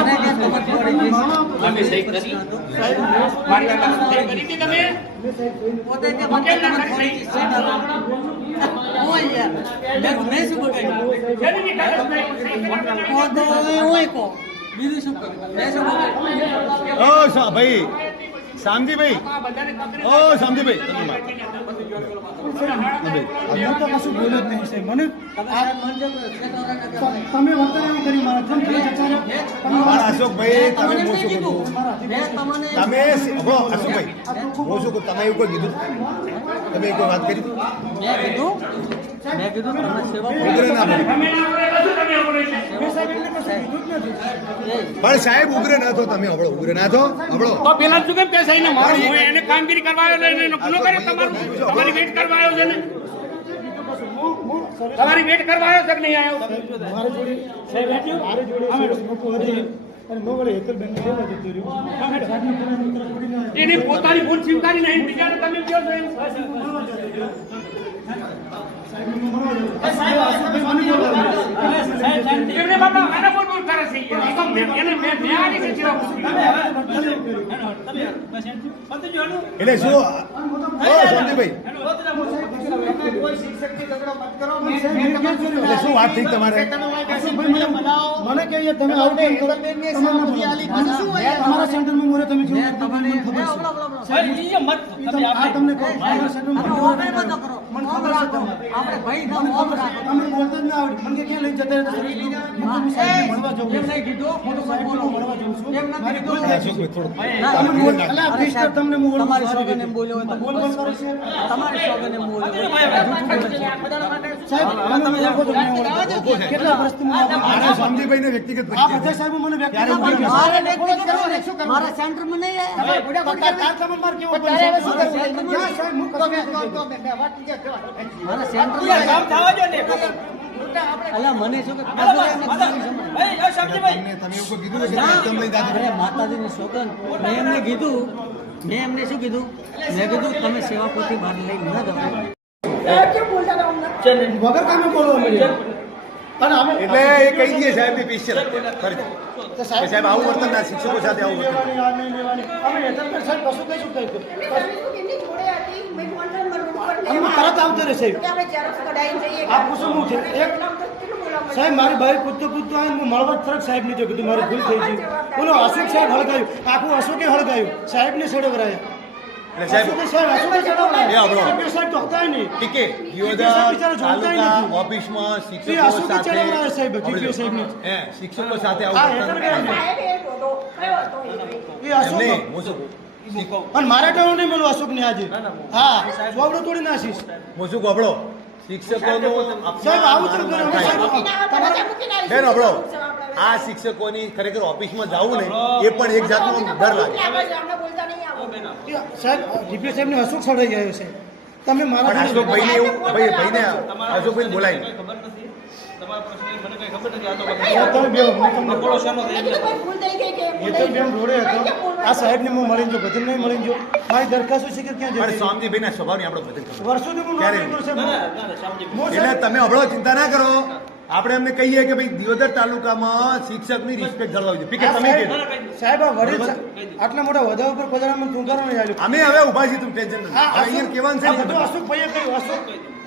મને કે ખબર પડી ગઈ અમે સહી કરી મારી વાત સહી કરી કે તમે પોતે કે મને ખબર પડી ગઈ ઓય યાર મેં શું બગાડ્યું જેની કાગળ નહીં પોતે ઓય કો બીજું શું કરું મેં શું બગાડ્યું ઓ ભાઈ શામજીભાઈ ઓ શામજીભાઈ હું તો કશું બોલ્યો જ નહીં સાહેબ મને તમે વર્તન એવું કરી મારા તમે પણ અશોકભાઈ તમે હું શું કીધું મેં તમને તમે અશોકભાઈ હું શું કહું તમે એવું કોઈ કીધું તમે એક વાત કરી મેં કીધું તમને સેવા ઉગ્ર ના બનો. પણ સાહેબ ઉગ્ર ના થો તમે હબળો ઉગ્ર ના થો હબળો તો પેલા શું કેમ પૈસા એને મારું હું એને કામગીરી કરવા આવ્યો લઈને એનો ગુનો કરે તમારું તમારી વેટ કરવા આવ્યો છે ને તમારી વેટ કરવા આવ્યો છે કે નહીં આવ્યો મારી જોડે મારી જોડે અને મોગળે હેતલબેન ને લેવા જતો રહ્યો એની પોતાની ભૂલ સ્વીકારી નહીં બીજાને તમે કહો છો એમ એમને બાપા આના બોલ બોલ કરે છે યાર. એ તો એને મેં આની છે ચિરાગ એટલે શું ઓ શામજીભાઈ એટલે શું વાત થઈ તમારે મને કહીએ તમે આવું કેમ કરો તમારા સેન્ટરમાં મોરે તમે જો તમને ખબર છે આ તમને કહો મારા સેન્ટરમાં આપણે ભાઈ તમને બોલતા જ ના આવડે મને કે ક્યાં લઈ જતા રહેતા સર્વિસ હું સાહેબ મળવા જાઉં એમ નહીં કીધું હું સાહેબ મળવા જાઉં છું એમ નથી મારી કીધું. ભૂલ થઈ છે. તમે બોલ અલા મિસ્ટર તમને હું બોલું તમારી સોગન એમ બોલ્યો હોય તો બોલ બોલ કરે છે તમારી સોગન એમ બોલ્યો હોય. સાહેબ તમે લોકો તો કેટલા વર્ષથી હું મારા શામજીભાઈને વ્યક્તિગત આ પરિચય બધા સાહેબ મને ક્યારે વ્યક્તિગત બોલ્યા? મારે વ્યક્તિગત કરવું ને. મારા સેન્ટરમાં નહીં આવ્યા. તાર તમે માર કેવું બોલ તારે હવે છો? શું કરવું? ક્યાં સાહેબ હું કશું નથી કીધું. મારા સેન્ટરમાં અલા મને શું કે તમે એવું કોઈ કીધું કે તમે લઈ જાજો? અરે માતાજીની સોગન મેં એમને કીધું મેં એમને શું કીધું મેં કીધું તમે સેવાપોથી બહાર લઈ ન જાઓ. વગર કામે બોલવા મળ્યો અને અમે એટલે એ કહી દઈએ સાહેબની પીસ છે ફરીથી. તો સાહેબ આવું વર્તન ના શિક્ષકો સાથે આવું વર્તન લેવાની આ નહીં લેવાની અમે હેતલબેન સાહેબ કશું કહીશું કહ્યું અમે તરત આવતો રહે સાહેબ આ પૂછું હું છે એક સાહેબ મારી બાઈ કૂદતો આવીને હું મળવા તરત સાહેબ ને જો કીધું મારી ભૂલ થઈ ગઈ બોલો અશોક સાહેબ હળગાયું આખું અશોકે હળગાયું સાહેબ ને સડવરાયા એટલે સાહેબ અશોકે એ આપણો. સાહેબ તો હતા નહીં ઠીક છે દિયોદર તાલુકા ઓફિસમાં શિક્ષકો અશોકે સાથે ચડાવરાયા સાહેબ જીપીઓ સાહેબની હે શિક્ષકો સાથે હા આવું વર્તન હેતલબેન એ અશોક નહીં હું શું કહું? અને મારા ટાણું નહીં મળું અશોક ને આજે હા ચોબડો તોડી નાખીશ હું શું કહું? હબળો શિક્ષકોનું સાહેબ આવું જ કરે અમે સાહેબ બેન હબળો આ શિક્ષકોની ખરેખર ઓફિસમાં જવું ને એ પણ એક જાતનો ડર લાગે સાહેબ જીપીએસ સાહેબ ને અશોક સડાઈ આવ્યો છે તમે પણ મારા અશોકભાઈને એવું ભાઈને અશોકભાઈને બોલાય તમે બે હું તમને હેતલબેન રોડે હતો આ સાહેબ ને હું મળીને જો ભજન નહીં મળીને જો મારી દરખાસ્ત છે કે ક્યાં પણ જતી સ્વામીભાઈના સ્વભાવની આપણે ભજન કરવું. વર્ષોથી હું ક્યારે? નોકરી કરું છું એટલે તમે હબળો ચિંતા ના કરો આપણે એમને કહીએ કે ભાઈ દિયોદર તાલુકામાં શિક્ષકની રિસ્પેક્ટ જળવાવી જોઈએ. પીકે તમે કીધું. સાહેબ આ વડીલ આટલા મોટા હોદ્દા ઉપર પધારવામાં તુંકારો નહીં આવ્યો અમે હવે ઉભા છીએ તમે ટેન્શન નથી. હવે અહીંયા કહેવાનું છે આ ને બધું અશોકભાઈએ કહ્યું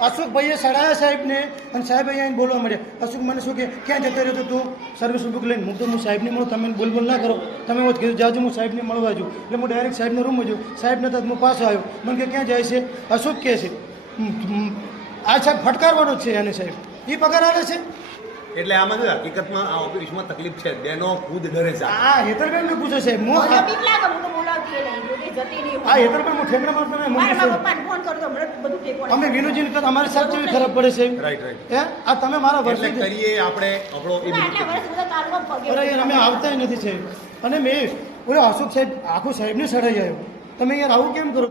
અશોકભાઈએ સડાયા સાહેબને અને સાહેબ અહીંયા બોલવા મળ્યા અશોક મને શું કે ક્યાં જતો રહ્યો તો તું સર્વિસ બુક લઈને હું તો હું સાહેબને મળું તમે બોલ ના કરો તમે એવું કીધું જાજો હું સાહેબને મળવા છું એટલે હું ડાયરેક્ટ સાહેબના રૂમમાં છું સાહેબ નતા હું પાછો આવ્યો મને કે ક્યાં જાય છે અશોક કહે છે આ સાહેબ ફટકારવાનો જ છે એને સાહેબ એ પગાર આવે છે એટલે આમાં જો હકીકતમાં આ ઓફિસમાં તકલીફ છે બેનો ખુદ ડરે છે આ હેતરબેન ને પૂછે સાહેબ હું આ હેતરબેન હું ઠેકડા મારતો નહીં અમે વિનુજીને કહો અમારી સાહેબ જેવી ખરાબ પડે છે રાઈટ હે આ તમે મારા એટલે વર્ષે કરીએ આપણે આપણો એ બધું કરીએ. અરે યાર અમે આવતા નથી સાહેબ અને મેં બોલો અશોક સાહેબ આખું સાહેબને સડાઈ આવ્યો તમે યાર આવું કેમ કરો